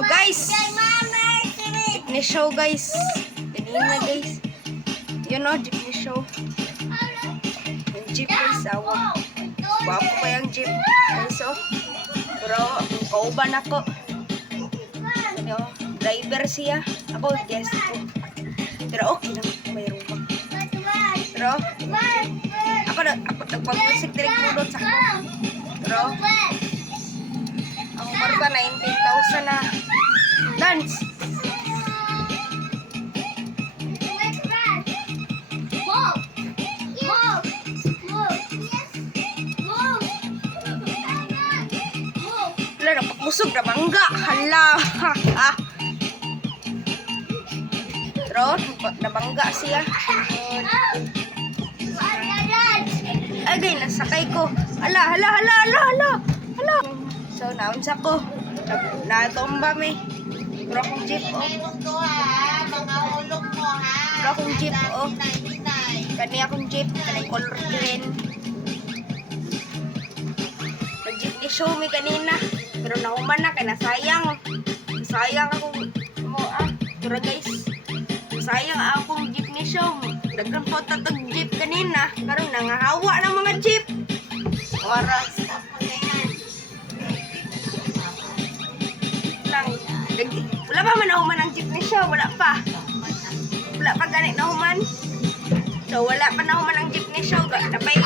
So guys, jeepney show guys. Ganina guys. You know, jeepney show. Yung jeep guys, awa. Wapo pa yung jeep. Guys, oh. Pero, kauban ako. Ano, driver siya. Ako, guest ko. Pero okay lang, mayroon pa. Pero, ako nagpag-music direct mo sa ako. Pero, ako parang 19,000 na dance. Wala, napagmusog na bangga. Hala. Pero, nabangga siya. Agay, nasakay ko. Hala. So, naunsa ko. Natomba may. Pero akong jeep, oh. Pero akong jeep, oh. Kani akong jeep. Kani color green. Nag-jeep ni show me kanina. Pero nahuman na, kaya nasayang. Nasayang akong mo, Pero guys, nasayang akong jeep ni show. Dagang po tatag jeep kanina. Pero nangahawa ng mga jeep. Oras. Wala pa man nahuman ang jeep ni show. Wala pa ganit nahuman. So wala pa nahuman ang jeep ni show. Napay